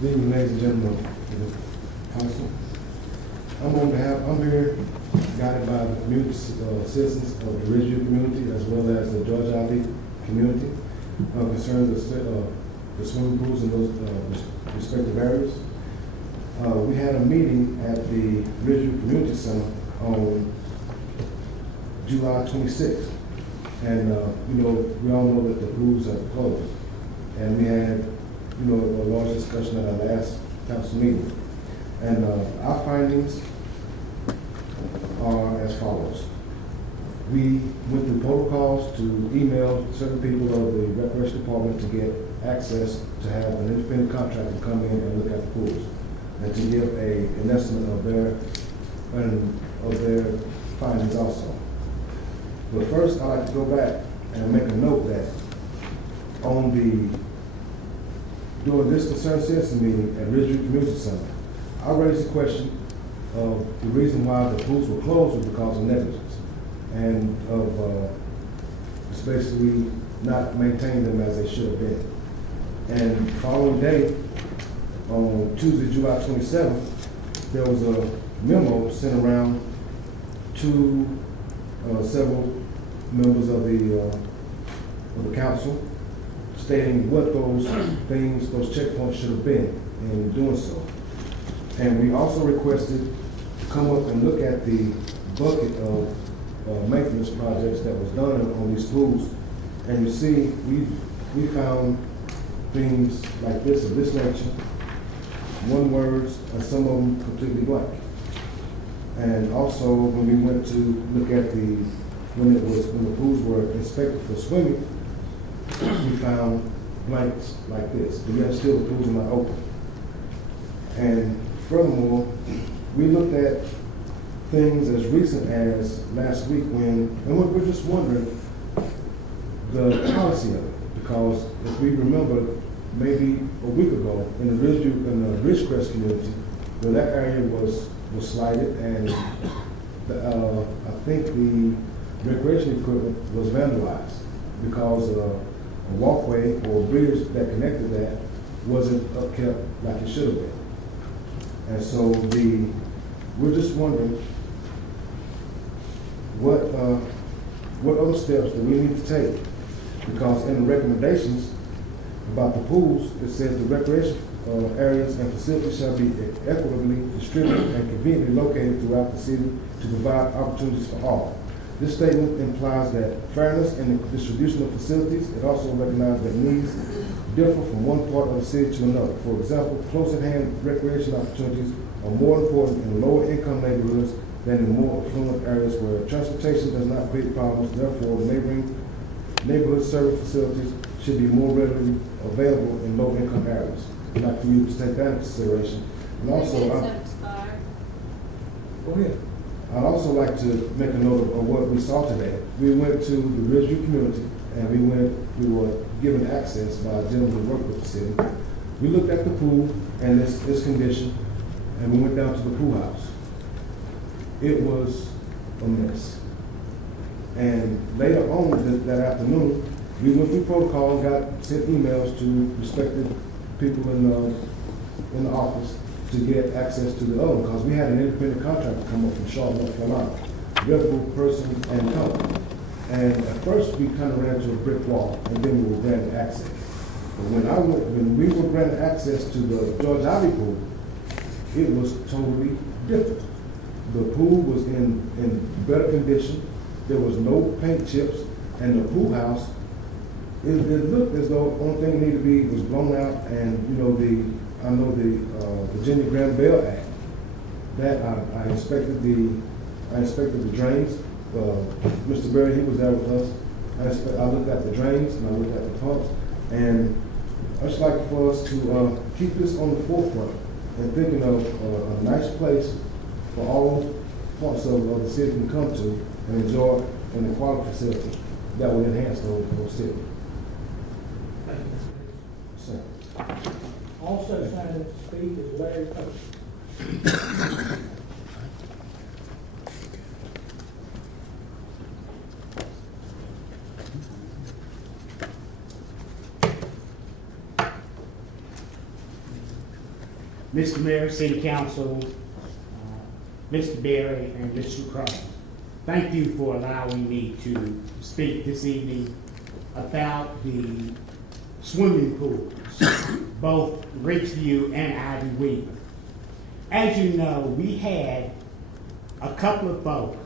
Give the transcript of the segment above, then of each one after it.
Good evening, ladies and gentlemen of the council. I'm here guided by the community citizens of the Ridgeview community as well as the George Ivy community concerning the swimming pools in those respective areas. We had a meeting at the Ridgeview Community Center on July 26th, and we all know that the pools are closed, and we had a large discussion at our last council meeting. And our findings are as follows. We went through protocols to email certain people of the Recreation Department to get access to have an independent contractor come in and look at the pools and to give an estimate of their findings also. But first, I'd like to go back and make a note that during this concerned citizen meeting at Ridgeview Community Center, I raised the question of the reason why the pools were closed was because of negligence and of basically not maintaining them as they should have been. And the following day, on Tuesday, July 27th, there was a memo sent around to several members of the council stating what those things, those checkpoints should have been in doing so. And we also requested to come up and look at the bucket of maintenance projects that was done on these pools. And you see, we found things like this, of this nature, one words, and some of them completely blank. And also, when we went to look at when the pools were inspected for swimming, we found blanks like this, but yet still the pools are not open. And furthermore, we looked at things as recent as last week and we're just wondering the policy of it, because if we remember, maybe a week ago in the Ridgecrest community, where that area was slighted, and I think the recreation equipment was vandalized because a walkway or a bridge that connected that wasn't upkept like it should have been. And so we're just wondering what other steps do we need to take? Because in the recommendations about the pools, it says the recreation areas and facilities shall be equitably distributed and conveniently located throughout the city to provide opportunities for all. This statement implies that fairness in the distribution of facilities. It also recognizes that needs differ from one part of the city to another. For example, close at hand recreation opportunities are more important in lower income neighborhoods than in more affluent areas where transportation does not create problems. Therefore, neighboring neighborhood service facilities should be more readily available in low income areas. I'd like for you to take that into consideration. And also, I'd also like to make a note of what we saw today. We went to the Ridgeview community, and we were given access by a gentleman who worked with the city. We looked at the pool and its condition, and we went down to the pool house. It was a mess. And later on that afternoon, we went through protocol and got sent emails to respective people in the office to get access to the other, because we had an independent contractor come up from Charlotte, North Carolina, reputable person and company. And at first we kind of ran into a brick wall, and then we were granted access. But when we were granted access to the George Ivy pool, it was totally different. The pool was in better condition. There was no paint chips, and the pool house, it looked as though the only thing that needed to be was blown out, and I know the Virginia Graham Bell Act, that I inspected the drains. Mr. Berry, he was there with us. I looked at the drains and I looked at the pumps, and I'd just like for us to keep this on the forefront and thinking of a nice place for all parts of the city can come to and enjoy an quality facility that would enhance the whole city. Thank you, Mr. So. Also signed up to speak is Larry Post. Mr. Mayor, City Council, Mr. Berry, and Mr. Crow. Thank you for allowing me to speak this evening about the swimming pools, both Richview and Ivy Weaver. As you know, we had a couple of folk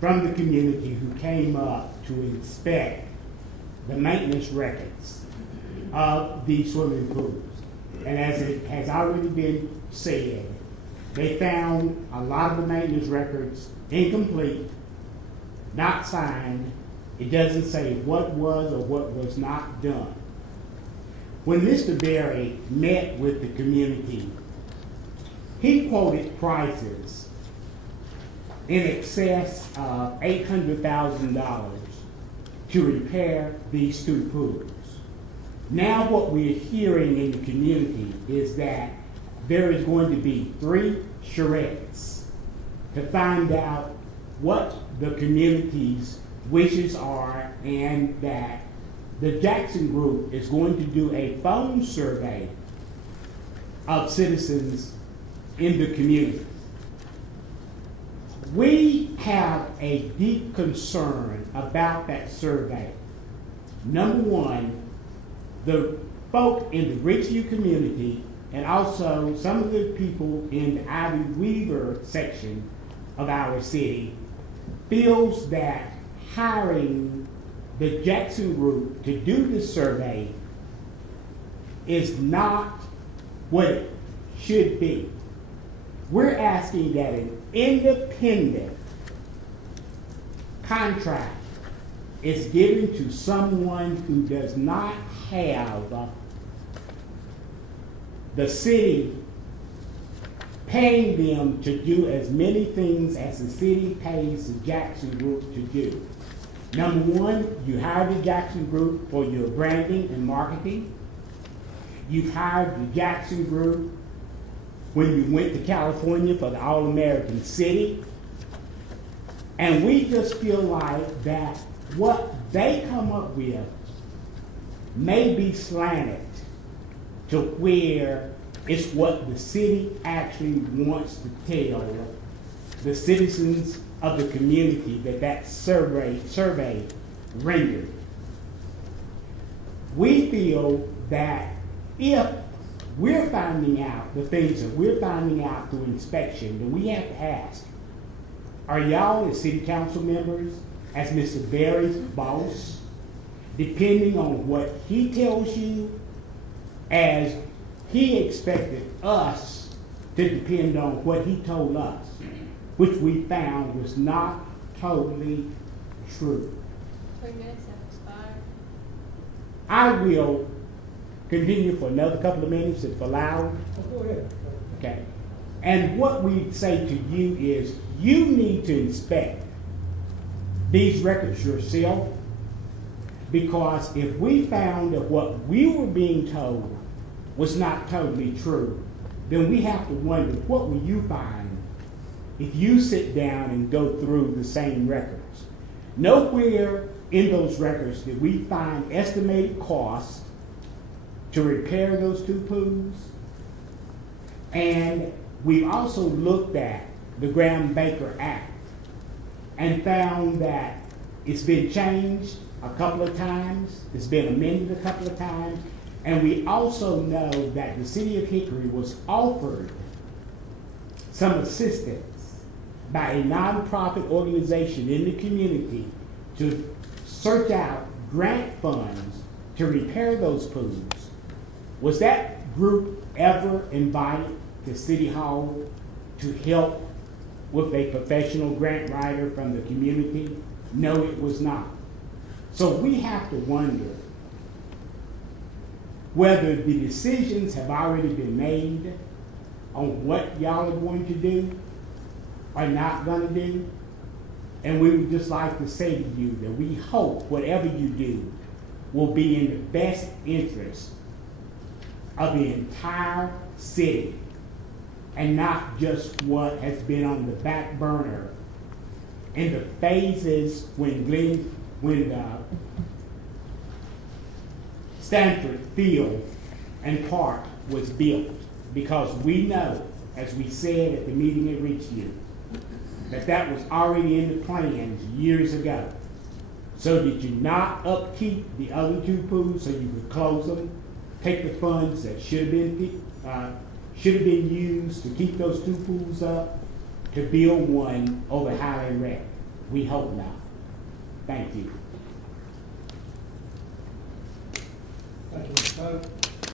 from the community who came up to inspect the maintenance records of the swimming pools. And as it has already been said, they found a lot of the maintenance records incomplete, not signed. It doesn't say what was or what was not done. When Mr. Berry met with the community, he quoted prices in excess of $800,000 to repair these two pools. Now what we're hearing in the community is that there is going to be 3 charrettes to find out what the community's wishes are, and that the Jackson Group is going to do a phone survey of citizens in the community. We have a deep concern about that survey. Number one, the folk in the Richview community and also some of the people in the Ivy Weaver section of our city feels that hiring the Jackson Group to do the survey is not what it should be. We're asking that an independent contract is given to someone who does not have the city paying them to do as many things as the city pays the Jackson Group to do. Number one, you hire the Jackson Group for your branding and marketing. You've hired the Jackson Group when you went to California for the All-American City. And we just feel like that what they come up with may be slanted to where it's what the city actually wants to tell the citizens of the community that survey rendered. We feel that if we're finding out the things that we're finding out through inspection, then we have to ask, are y'all as city council members, as Mr. Berry's boss, depending on what he tells you, as he expected us to depend on what he told us, which we found was not totally true. 3 minutes have expired. I will continue for another couple of minutes if allowed. Go ahead. Okay. And what we say to you is you need to inspect these records yourself, because if we found that what we were being told was not totally true, then we have to wonder, what will you find if you sit down and go through the same records? Nowhere in those records did we find estimated costs to repair those two pools. And we also looked at the Graham-Baker Act and found that it's been changed a couple of times, it's been amended a couple of times, and we also know that the city of Hickory was offered some assistance by a nonprofit organization in the community to search out grant funds to repair those pools. Was that group ever invited to City Hall to help with a professional grant writer from the community? No, it was not. So we have to wonder whether the decisions have already been made on what y'all are going to do or not going to do. And we would just like to say to you that we hope whatever you do will be in the best interest of the entire city and not just what has been on the back burner in the phases when Stanford Field and Park was built because we know, as we said at the meeting at Richview, that was already in the plans years ago. So did you not upkeep the other two pools so you could close them? Take the funds that should have been used to keep those two pools up to build one over Highland Rec? We hope not. Thank you. Thank you, Mr. Pope.